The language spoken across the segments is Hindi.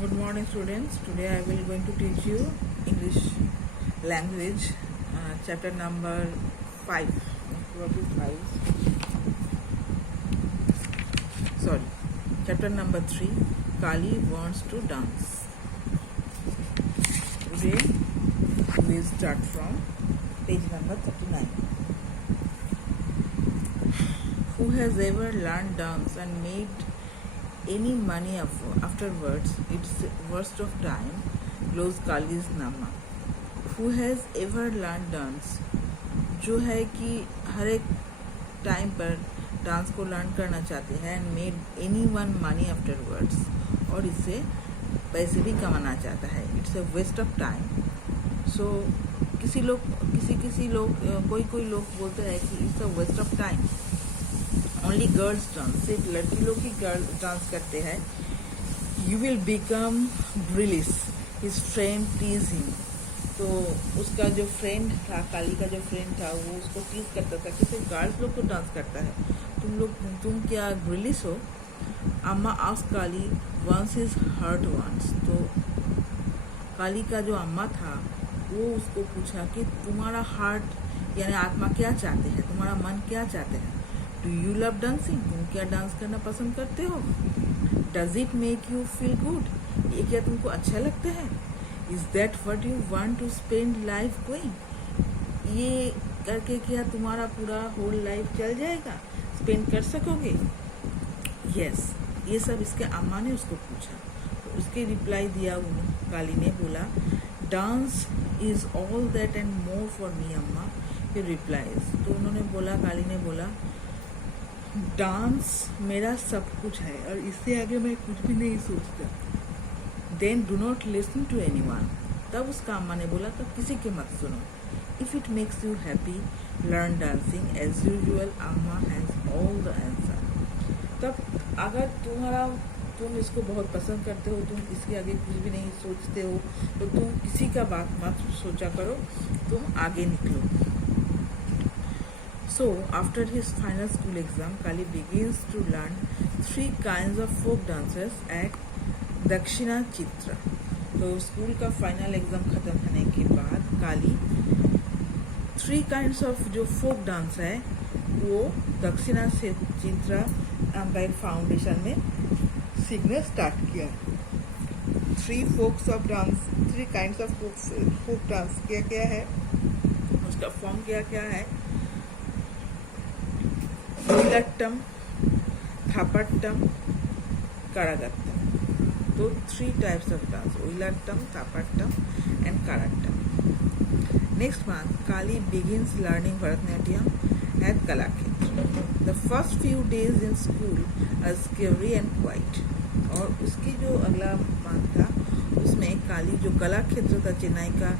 Good morning, students. Today I will going to teach you English language, chapter number 5. What is 5? Sorry, chapter number 3. Kali wants to dance. Today we will start from page number 39. Who has ever learned dance and made any money afterwards? It's worst of time, glows Kali's Nama. Who has ever learned dance? जो है कि हर एक टाइम पर डांस को लर्न करना चाहते हैं and made anyone money afterwards, और इससे पैसे भी कमाना चाहता है. It's a waste of time. So किसी लोग कोई लोग बोलते हैं कि it's a waste of time. Only girls dance, सिर्फ लड़की लोग ही गर्ल्स डांस करते हैं. You will become brilliant. His friend tease him. तो उसका जो फ्रेंड था, काली का जो फ्रेंड था, वो उसको टीज करता था कि सिर्फ गर्ल्स लोग तो डांस करता है, तुम क्या ब्रिलिस हो. Amma asked Kali once is hurt once. तो काली का जो अम्मा था वो उसको पूछा कि तुम्हारा हार्ट यानी आत्मा क्या चाहते हैं, तुम्हारा मन क्या चाहते हैं. Do you love dancing. तुम क्या डांस करना पसंद करते हो. Does it make you feel good. ये क्या तुमको अच्छा लगता है. Is that what you want to spend life going. ये करके क्या तुम्हारा पूरा होल लाइफ चल जाएगा, स्पेंड कर सकोगे. यस, ये सब इसके अम्मा ने उसको पूछा. तो उसके रिप्लाई दिया काली ने, बोला dance is all that and more for me अम्मा. फिर रिप्लाईज. तो उन्होंने बोला, काली ने बोला डांस मेरा सब कुछ है और इससे आगे मैं कुछ भी नहीं सोचता. Then do not listen to any one. तब उसका अम्मा ने बोला तब किसी के मत सुनो. If it makes you happy learn dancing as usual. Amma has all the answer. तब अगर तुम इसको बहुत पसंद करते हो, तुम इसके आगे कुछ भी नहीं सोचते हो, तो तुम किसी का बात मत सोचा करो, तुम आगे निकलो. So, after his final school exam, Kali begins to learn 3 kinds of folk dances at दक्षिणा चित्रा. तो स्कूल का फाइनल एग्जाम खत्म होने के बाद काली 3 kinds of जो फोक डांस है वो दक्षिणा से चित्रा अम्बाइर फाउंडेशन में सीखना स्टार्ट किया. 3 kinds of folk डांस क्या है, उसका फॉर्म क्या है. ओइलाट्टम, थापट्टम, करागट्टम. तो 3 types of dance: ओइलाट्टम, थापट्टम and कराट्टम. Next month, Kali begins learning Bharatanatyam at Kalakshetra. The first few days in school are scary and quiet. और उसकी जो अगला मंथ था उसमें काली जो कलाक्षेत्र था, चेन्नई का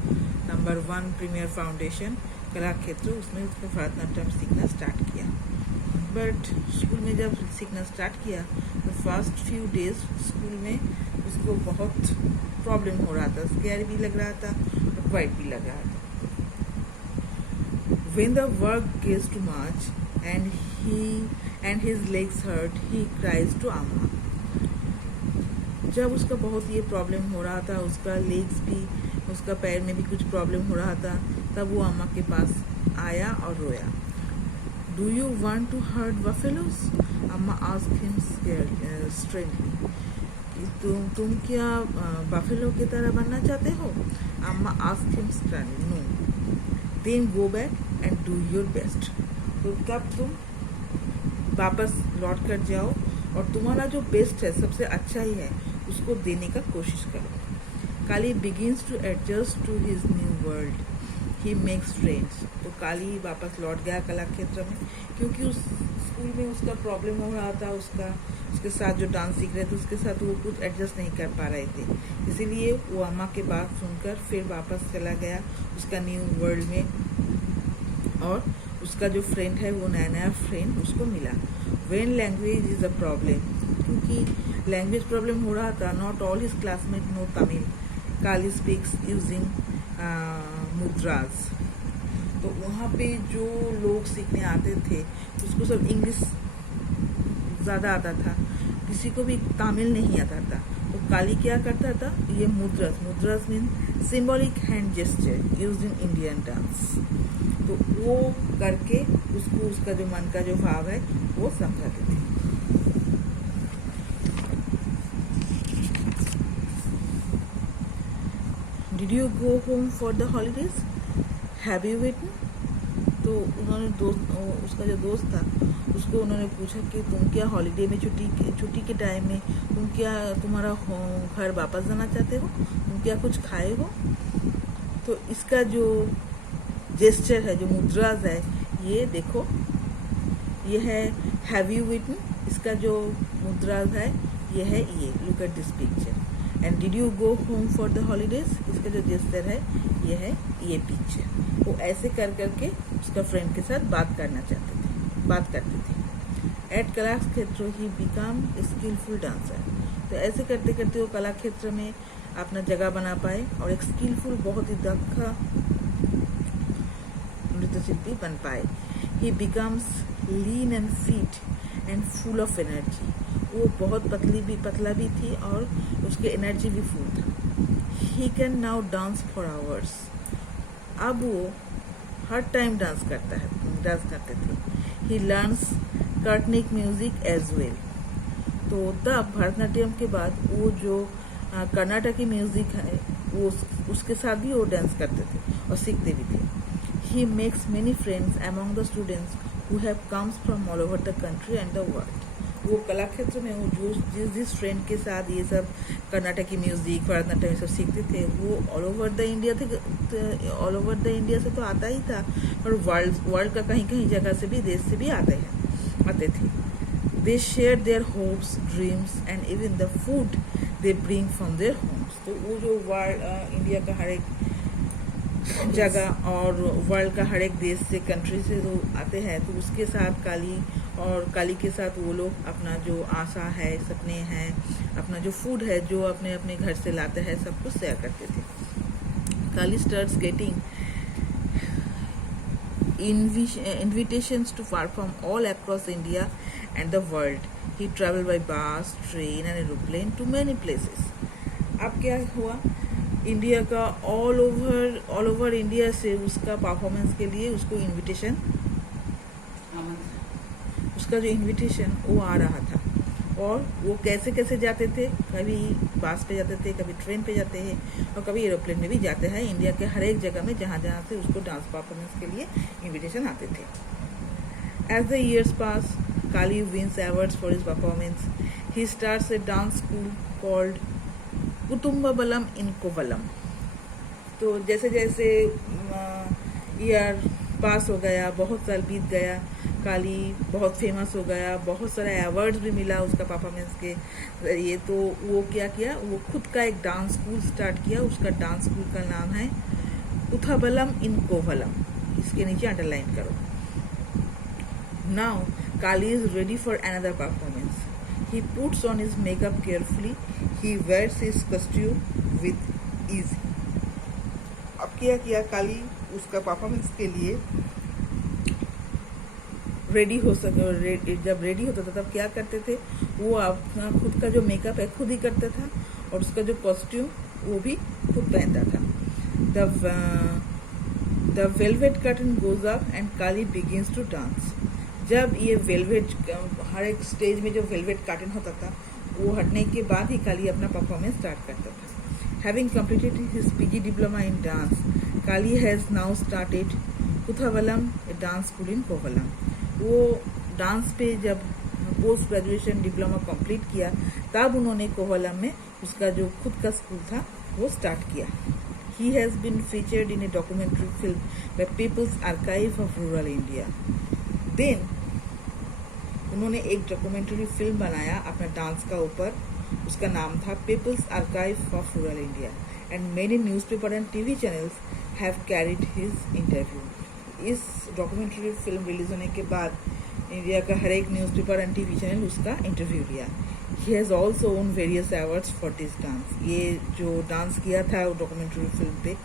नंबर 1 प्रीमियर फाउंडेशन कलाक्षेत्र, उसमें उसने भरतनाट्यम सीखना स्टार्ट किया. बट स्कूल में जब सीखना स्टार्ट किया तो फर्स्ट फ्यू डेज स्कूल में उसको बहुत प्रॉब्लम हो रहा था. स्केयर भी लग रहा था और क्वाइट भी लग रहा था. When the work gets too much and his legs hurt, he cries to Amma. जब उसका बहुत ये प्रॉब्लम हो रहा था, उसका लेग्स भी, उसका पैर में भी कुछ प्रॉब्लम हो रहा था, तब वो अम्मा के पास आया और रोया. Do you want to herd buffaloes. Amma asked him sternly. तुम क्या बफेलो की तरह बनना चाहते हो. Amma asked him sternly. No. Then go back and do your best. तो तब तुम वापस लौट कर जाओ और तुम्हारा जो बेस्ट है, सबसे अच्छा ही है, उसको देने का कोशिश करो. Kali begins to adjust to his new world. He makes friends. तो काली वापस लौट गया कलाक्षेत्र में, क्योंकि उस स्कूल में उसका प्रॉब्लम हो रहा था. उसके साथ जो डांस सीख रहे थे उसके साथ वो कुछ एडजस्ट नहीं कर पा रहे थे. इसीलिए वो अम्मा के बात सुनकर फिर वापस चला गया उसका न्यू वर्ल्ड में, और उसका जो फ्रेंड है वो नया फ्रेंड उसको मिला. When language is a problem, क्योंकि लैंग्वेज प्रॉब्लम हो रहा था. Not all his classmate know Tamil. Kali speaks using mudras. तो वहाँ पे जो लोग सीखने आते थे उसको सब इंग्लिश ज़्यादा आता था, किसी को भी तमिल नहीं आता था. तो काली क्या करता था, ये mudras mean symbolic hand gesture used in Indian dance. तो वो करके उसको उसका जो मन का जो भाव है वो समझाते थे। Did you go home for the holidays, have you eaten? तो उन्होंने उसका जो दोस्त था उसको उन्होंने पूछा कि तुम क्या हॉलीडे में छुट्टी के टाइम में तुम्हारा घर वापस जाना चाहते हो, तुम क्या कुछ खाए हो? तो इसका जो जेस्चर है, जो मुद्राज है, ये देखो, ये है हैव यू इटन। इसका जो मुद्राज है ये है ये, look at this picture. And did you go home for the holidays, इसका जो जेस्चर है ये है ये पिक्चर। वो ऐसे कर करके उसका फ्रेंड के साथ बात करते थे। At Kalakshetra he become skillful dancer. तो ऐसे करते करते वो कला क्षेत्र में अपना जगह बना पाए और एक स्किलफुल, बहुत ही दक्ष नृत्यशिल्पी बन पाए। ही becomes lean and fit and full of energy. वो बहुत पतला भी थी और उसके एनर्जी भी फुल था। He can now dance for hours. अब वो हर टाइम डांस करते थे। He learns कर्टनिक music as well. तो तब भरतनाट्यम के बाद वो जो कर्नाटकी म्यूजिक है वो उसके साथ भी वो डांस करते थे और सीखते भी थे। He makes many friends among the students who have comes from all over the country and the world. वो कला क्षेत्र में वो जिस फ्रेंड के साथ ये सब कर्नाटकी म्यूजिक, भरतनाट्यम सब सीखते थे, वो ऑल ओवर द इंडिया से तो आता ही था, और वर्ल्ड का कहीं जगह से भी, देश से भी आते थे। They share their hopes, dreams and even the food they bring from their homes. तो वो जो इंडिया का हर एक जगह और वर्ल्ड का हर एक देश से, कंट्री से जो आते हैं, तो उसके साथ काली के साथ वो लोग अपना जो आशा है, सपने हैं, अपना जो फूड है जो अपने अपने घर से लाते हैं, सब कुछ शेयर करते थे। Kali starts getting invitations to perform all across India and the world. He traveled by bus, train and aeroplane to many places. अब क्या हुआ, इंडिया का ऑल ओवर इंडिया से उसका परफॉर्मेंस के लिए उसको उसका जो इनविटेशन वो आ रहा था। और वो कैसे जाते थे, कभी बस पे जाते थे, कभी ट्रेन पे जाते हैं और कभी एरोप्लेन में भी जाते हैं। इंडिया के हर एक जगह में जहाँ से उसको डांस परफॉर्मेंस के लिए इनविटेशन आते थे। As the years pass, Kali wins awards for his performance. He starts a dance school called Kutumbabalam in Kovalam. तो जैसे जैसे ईयर पास हो गया, बहुत साल बीत गया, काली बहुत फेमस हो गया, बहुत सारे अवार्ड्स भी मिला उसका परफॉर्मेंस के जरिए। तो वो क्या किया, वो खुद का एक डांस स्कूल स्टार्ट किया। उसका डांस स्कूल का नाम है कुथाबलम इन कोवलम। इसके नीचे अंडरलाइन करो। Now Kali is ready for another performance. He puts on his makeup carefully. He wears his costume with ease. अब क्या किया, काली उसका परफॉर्मेंस के लिए जब रेडी होता था तब क्या करते थे, वो अपना खुद का जो मेकअप है खुद ही करता था और उसका जो कॉस्ट्यूम वो भी खुद पहनता था। The velvet curtain goes up and Kali begins to dance. जब ये वेलवेट, हर एक स्टेज में जो वेलवेट कर्टन होता था वो हटने के बाद ही काली अपना परफॉर्मेंस स्टार्ट करता था। Having completed his PG diploma in dance, Kali has now started Kuthavalam dance school in Kovalam. वो डांस पे जब पोस्ट ग्रेजुएशन डिप्लोमा कंप्लीट किया तब उन्होंने कोवलम में उसका जो खुद का स्कूल था वो स्टार्ट किया। He has been featured in a documentary film by people's archive of rural India. Then उन्होंने एक डॉक्यूमेंट्री फिल्म बनाया अपना डांस का ऊपर, उसका नाम था people's archive of rural India, and many newspaper and TV channels have carried his interview. इस डॉक्यूमेंट्री फिल्म रिलीज होने के बाद इंडिया का हर एक न्यूज़पेपर एंड टीवी चैनल उसका इंटरव्यू लिया। He has also won various awards for this dance. ये जो डांस किया था वो डॉक्यूमेंट्री फिल्म पे,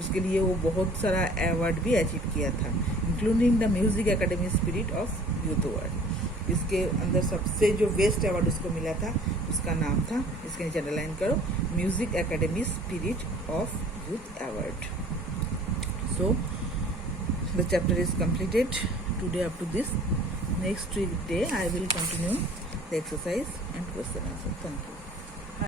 उसके लिए वो बहुत सारा अवार्ड भी अचीव किया था, including the music academy spirit of youth award. इसके अंदर सबसे जो बेस्ट अवार्ड उसको मिला था इसका नाम था, इसके नीचे अंडरलाइन करो, music academy spirit of youth award. So the chapter is completed today up to this. Next day I will continue the exercise and question answer. Thank you.